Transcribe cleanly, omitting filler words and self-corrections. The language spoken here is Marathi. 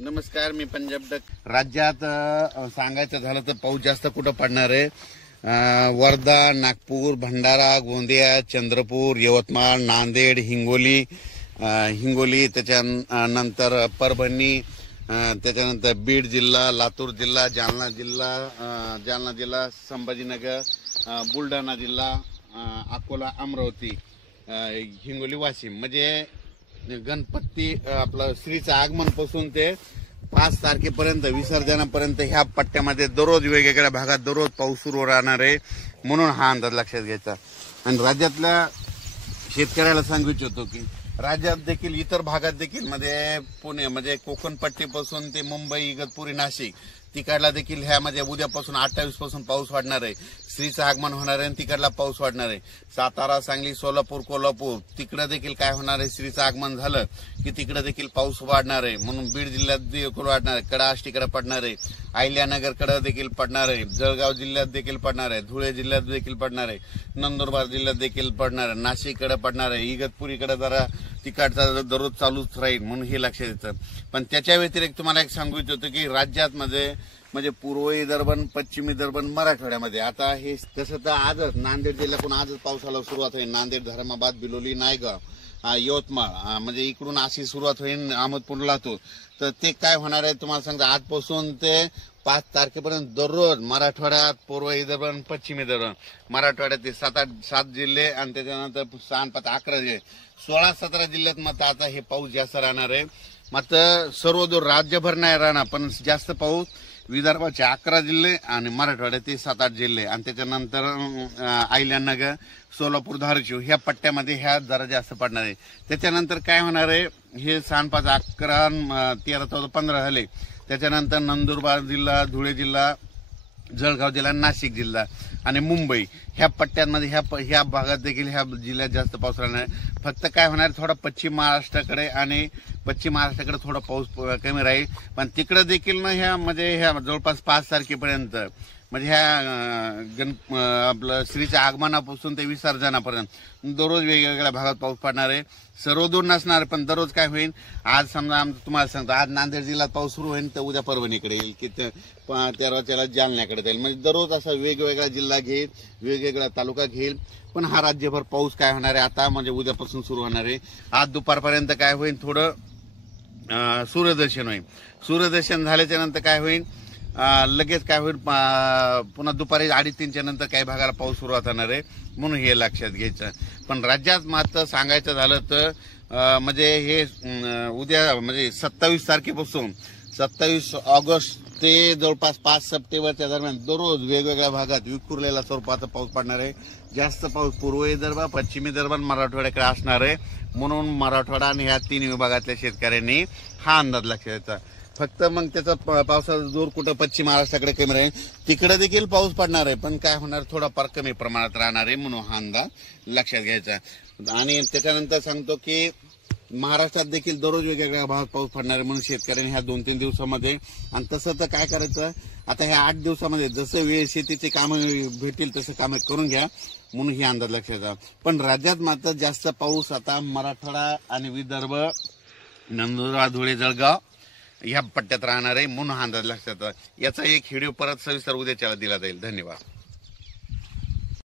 नमस्कार, मी पंजाब डक. राज्यात सांगायचं झालं तर पाऊस जास्त कुठं पडणार आहे? वर्धा, नागपूर, भंडारा, गोंदिया, चंद्रपूर, यवतमाळ, नांदेड, हिंगोली, त्याच्यानंतर परभणी, त्याच्यानंतर बीड जिल्हा, लातूर जिल्हा, जालना जिल्हा, संभाजीनगर, बुलढाणा जिल्हा, अकोला, अमरावती, हिंगोली, वाशिम. म्हणजे गणपती आपलं श्रीचं आगमन पासून ते 5 तारखेपर्यंत विसर्जनापर्यंत ह्या पट्ट्यामध्ये दररोज वेगवेगळ्या भागात दररोज पाऊस सुरू राहणार आहे. म्हणून हा अंदाज लक्षात घ्यायचा. आणि राज्यातल्या शेतकऱ्याला सांगू इच्छितो की राज्यात देखील इतर भागात देखील म्हणजे पुणे म्हणजे कोकण पट्टीपासून ते मुंबई, इगतपुरी, नाशिक तिकडला देखील ह्यामध्ये उद्यापासून 28 पासून पाऊस वाढणार आहे. श्रीचं आगमन होणार आहे आणि तिकडला पाऊस वाढणार आहे. सातारा, सांगली, सोलापूर, कोल्हापूर तिकडे देखील काय होणार आहे? श्रीचं आगमन झालं की तिकडे देखील पाऊस वाढणार आहे. म्हणून बीड जिल्ह्यात देखील वाढणार आहे, कडा आष्टीकडे पडणार आहे, अहिल्यानगरकडे देखील पडणार आहे, जळगाव जिल्ह्यात देखील पडणार आहे, धुळे जिल्ह्यात देखील पडणार आहे, नंदुरबार जिल्ह्यात देखील पडणार आहे, नाशिककडे पडणार आहे, इगतपुरीकडे जरा तिकडचा दररोज चालूच राहील. म्हणून हे लक्षात येतं. पण त्याच्या व्यतिरिक्त तुम्हाला एक सांगू इच्छितो की राज्यात म्हणजे पूर्व विदर्भ, पश्चिम विदर्भ, मराठवाड्यामध्ये आता हे तसं तर आजच नांदेड जिल्ह्यातून आजच पावसाला सुरुवात होईल. नांदेड, धर्माबाद, बिलोली, नायगाव, यवतमाळ म्हणजे इकडून अशी सुरुवात होईल. अहमदपूर, लातूर. तर ते काय होणार आहे तुम्हाला सांगतो. आजपासून ते 5 तारखेपर्यंत दररोज मराठवाड्यात, पूर्व विदर्भ, पश्चिम विदर्भ, मराठवाड्यात ते 7 जिल्हे आणि त्याच्यानंतर 11 जिल्हे, 16-17 जिल्ह्यात मात्र आता हे पाऊस जास्त राहणार आहे. मात्र सर्व दूर राज्यभर नाही राहणार, पण जास्त पाऊस विदर्भाचे 11 जिल्हे आणि मराठवाड्याचे 7-8 जिल्हे आणि त्याच्यानंतर अहिल्यानगर, सोलापूर, धाराशिव ह्या पट्ट्यामध्ये ह्या जरा जास्त पडणार आहे. त्याच्यानंतर काय होणार आहे? हे 6, 5, 11, 13, 14, 15 झाले. त्याच्यानंतर नंदुरबार जिल्हा, धुळे जिल्हा, जळगाव जिल्हा, नाशिक जिल्हा आणि मुंबई ह्या पट्ट्यांमध्ये ह्या भागात देखील ह्या जिल्ह्यात जास्त पाऊस राहणार आहे. फक्त काय होणार, थोडा पश्चिम महाराष्ट्राकडे थोडा पाऊस कमी राहील. पण तिकडे देखील ना ह्या जवळपास 5 तारखेपर्यंत म्हणजे ह्या आपलं श्रीच्या आगमनापासून ते विसर्जनापर्यंत दररोज वेगवेगळ्या भागात पाऊस पडणार आहे. सर्वदूर नसणार, पण दररोज काय होईल? आज समजा तुम्हाला सांगतो, आज नांदेड जिल्ह्यात पाऊस सुरू होईल तर उद्या परभणीकडे येईल की 13 जालन्याकडे जाईल. म्हणजे दररोज असा वेगवेगळा जिल्हा घेईल, वेगवेगळा तालुका घेईल. पण हा राज्यभर पाऊस काय होणार आहे आता म्हणजे उद्यापासून सुरू होणार आहे. आज दुपारपर्यंत काय होईल? थोडं सूर्यदर्शन होईल. सूर्यदर्शन झाल्याच्या नंतर काय होईल? लगेच काय होईल? पुन्हा दुपारी 2:30च्या नंतर काही भागाला पाऊस सुरुवात होणार आहे. म्हणून हे लक्षात घ्यायचं. पण राज्यात मात्र सांगायचं झालं तर म्हणजे हे उद्या म्हणजे 27 तारखेपासून 27 ऑगस्ट ते जवळपास 5 सप्टेंबरच्या दरम्यान दररोज वेगवेगळ्या भागात विखुरलेला स्वरूपाचा पाऊस पडणार आहे. जास्त पाऊस पूर्व विदर्भ, पश्चिम विदर्भ, मराठवाड्याकडे असणार आहे. म्हणून मराठवाडा आणि ह्या 3 विभागातल्या शेतकऱ्यांनी हा अंदाज लक्षात घ्यायचा. फक्त मग त्याचा पावसाचा जोर कुठं पश्चिम महाराष्ट्राकडे कमी राहील, तिकडे देखील पाऊस पडणार आहे. पण काय होणार? थोडाफार कमी प्रमाणात राहणार आहे. म्हणून हा अंदाज लक्षात घ्यायचा. आणि त्याच्यानंतर सांगतो की महाराष्ट्रात देखील दररोज वेगवेगळ्या भागात पाऊस पडणार आहे. म्हणून शेतकऱ्यांनी ह्या 2-3 दिवसामध्ये आणि तसं तर काय करायचं, आता ह्या 8 दिवसामध्ये जसं शेतीचे कामं भेटतील तसं कामं करून घ्या. म्हणून ही अंदाज लक्षात घ्या. पण राज्यात मात्र जास्त पाऊस आता मराठवाडा आणि विदर्भ, नंदुरबार, धुळे, जळगाव ह्या पट्ट्यात राहणार आहे. म्हणून हा अंदाज लक्षात. याचा एक व्हिडिओ परत सविस्तर उद्याच्याला दिला जाईल. धन्यवाद.